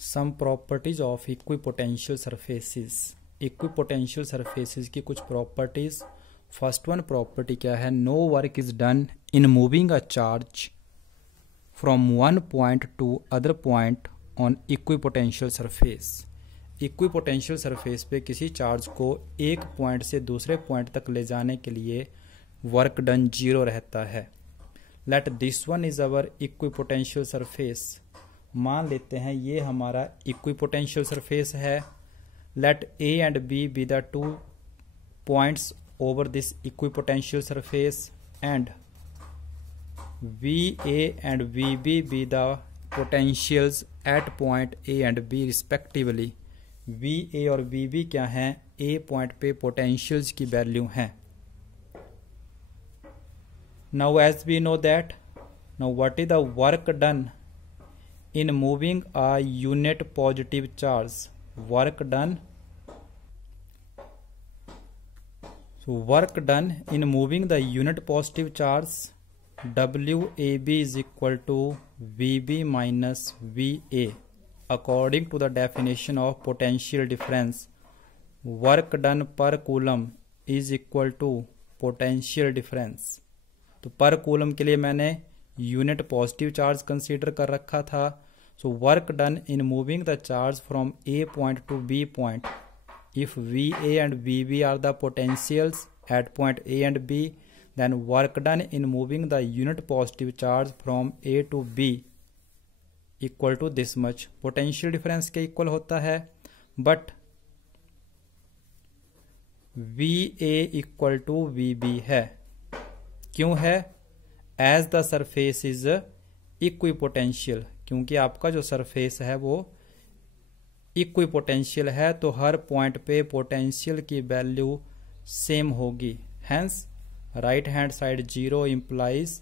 Some properties of equipotential surfaces. Equipotential surfaces की कुछ properties. First one property क्या है? No work is done in moving a charge from one point to other point on equipotential surface. Equipotential surface पे किसी charge को एक point से दूसरे पॉइंट तक ले जाने के लिए वर्क डन 0 रहता है। Let this one is our equipotential surface. मान लेते हैं ये हमारा इक्विपोटेंशियल सरफेस है। Let A and B be the two points over this equipotential surface and VA and VB be the potentials at point A and B respectively। VA और VB क्या हैं? A point पे potentials की value हैं। Now as we know that, now what is the work done in moving a unit positive charge? Work done in moving the unit positive charge WAB is equal to VB minus VA according to the definition of potential difference। work done per coulomb is equal to potential difference। तो पर coulomb के लिए मैंने unit positive charge consider कर रखा था। So work done in moving the charge from A point to B point. If VA and VB are the potentials at point A and B, then work done in moving the unit positive charge from A to B equal to this much। potential difference के equal होता है, but VA equal to VB है। क्यों है? As the surface is equipotential। क्योंकि आपका जो surface है वो इक्विपोटेंशियल है, तो हर पॉइंट पे पोटेंशियल की वैल्यू सेम होगी। Hence right hand side 0 implies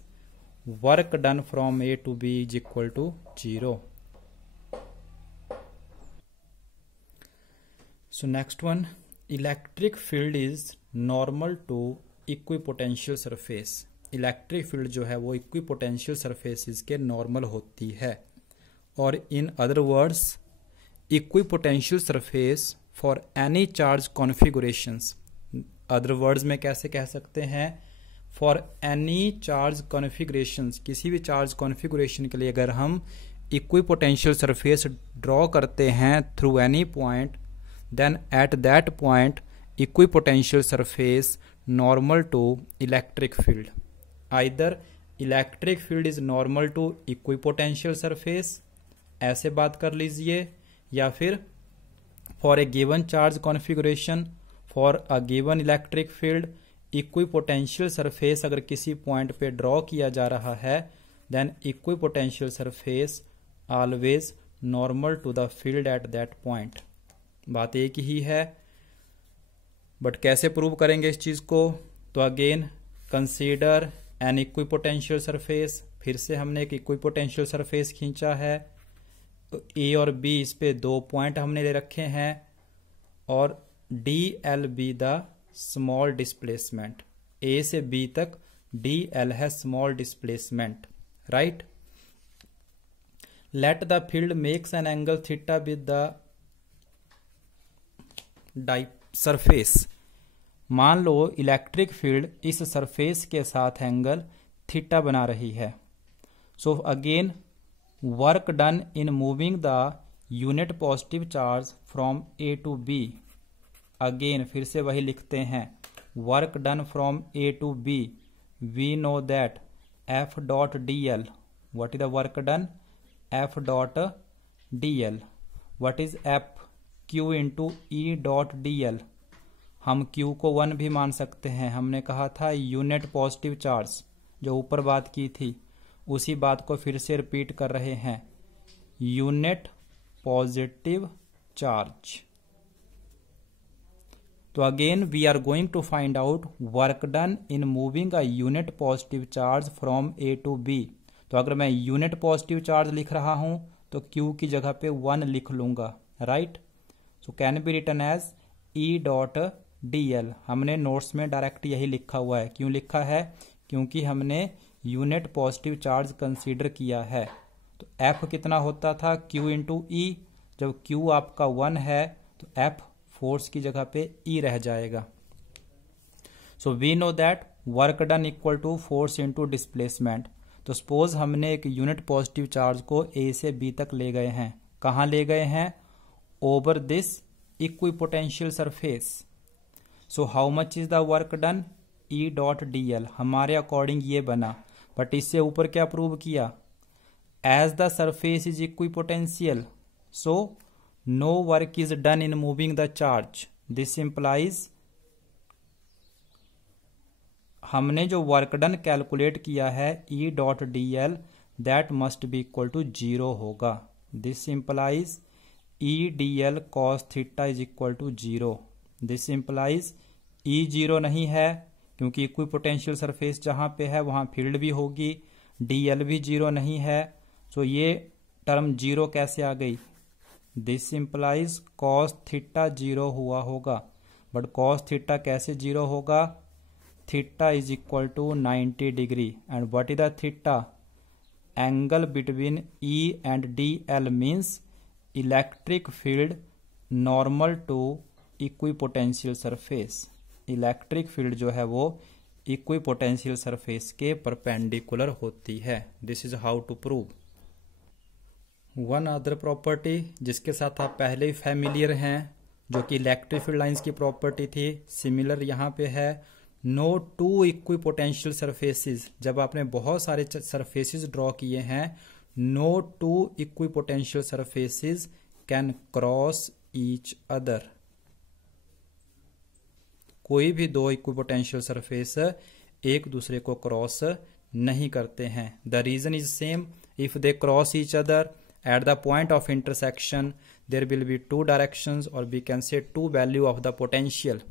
work done from A to B is equal to 0। So next one, electric field is normal to equipotential surface. Electric field जो है वो equipotential surfaces के normal होती है। और in other words equipotential surface for any charge configurations. Other words में कैसे कह सकते हैं? फॉर एनी चार्ज कॉन्फ़िगरेशंस, किसी भी चार्ज कॉन्फ़िगरेशन के लिए अगर हम इक्विपोटेंशियल सरफेस ड्रॉ करते हैं through any point, then at that point equipotential surface normal to electric field. Either electric field is normal to equipotential surface, ऐसे बात कर लीजिए, या फिर for a given charge configuration for a given electric field equipotential surface अगर किसी point पे draw किया जा रहा है, then equipotential surface always normal to the field at that point. बात एक ही है, बट कैसे प्रूव करेंगे इस चीज को? तो again consider N equipotential surface. फिर से हमने एक इक्विपोटेंशियल सरफेस खींचा है, तो ए और बी इस पे 2 पॉइंट हमने ले रखे हैं, और d l be the small displacement. A से बी तक डी एल है small displacement, right. Let the field makes an angle theta with the surface. मान लो इलेक्ट्रिक फील्ड इस सरफेस के साथ एंगल थीटा बना रही है। So again work done in moving the unit positive charge from A to B. Again फिर से वही लिखते हैं, work done from A to B. We know that F dot D L. What is the work done? F dot D L. What is F? Q into E dot D L. हम Q को 1 भी मान सकते हैं। हमने कहा था unit positive charge, जो ऊपर बात की थी उसी बात को फिर से रिपीट कर रहे हैं, यूनिट पॉजिटिव चार्ज। तो again we are going to find out work done in moving a unit positive charge from A to B. तो अगर मैं यूनिट पॉजिटिव चार्ज लिख रहा हूं तो क्यू की जगह पे 1 लिख लूंगा, right. So can be written as E dot D L. हमने नोट्स में डायरेक्ट यही लिखा हुआ है। क्यों लिखा है? क्योंकि हमने यूनिट पॉजिटिव चार्ज कंसीडर किया है। तो एफ कितना होता था? क्यू इंटू ई। जब Q आपका 1 है तो F फोर्स की जगह पे E रह जाएगा। So we know that work done equal to force into displacement. तो सपोज हमने एक यूनिट पॉजिटिव चार्ज को A से B तक ले गए हैं। कहाँ ले गए हैं? Over this equipotential surface. So how much is the work done? E dot DL हमारे अकॉर्डिंग ये बना, बट इससे ऊपर क्या प्रूव किया? As the surface is equipotential so no work is done in moving the charge. This implies हमने जो work done calculate किया है E dot DL that must be equal to 0 होगा। This implies E DL cos theta is equal to 0। This implies E 0 नहीं है क्योंकि equipotential surface जहां पे है वहां फील्ड भी होगी, DL भी 0 नहीं है। सो ये टर्म 0 कैसे आ गई? दिस इंप्लाइज cos थीटा 0 हुआ होगा, बट cos थीटा कैसे 0 होगा? Theta is equal to 90 degree and what is the theta? Angle between E and DL means electric field normal to equipotential surface. Electric field जो है वो equipotential surface के perpendicular होती है। This is how to prove. One other property जिसके साथ आप पहले ही फैमिलियर हैं, जो कि इलेक्ट्रिक फील्ड लाइंस की प्रॉपर्टी थी, सिमिलर यहाँ पे है। नो टू इक्विपोटेंशियल सरफेसेस, जब आपने बहुत सारे सरफेसेस ड्रॉ किए हैं, no two equipotential surfaces can cross each other. कोई भी दो इक्विपोटेंशियल सरफेस एक दूसरे को क्रॉस नहीं करते हैं। The reason is same, if they cross each other at the point of intersection there will be two directions और we can say two value of the potential.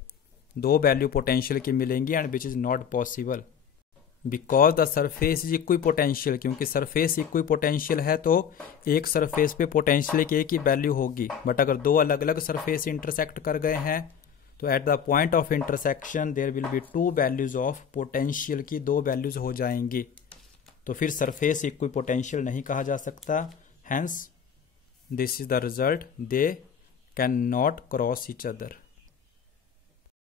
दो वैल्यू पोटेंशियल की मिलेंगी and which is not possible because the surface is equipotential. क्योंकि surface equipotential है तो एक surface पे potential की एक ही वैल्यू होगी, बट अगर दो अलग अलग सरफेस इंटरसेक्ट कर गए हैं तो at the point of intersection there will be two values of potential की दो वैल्यूज हो जाएंगी, तो फिर सरफेस इक्विपोटेंशियल नहीं कहा जा सकता। Hence this is the result, they can not cross each other.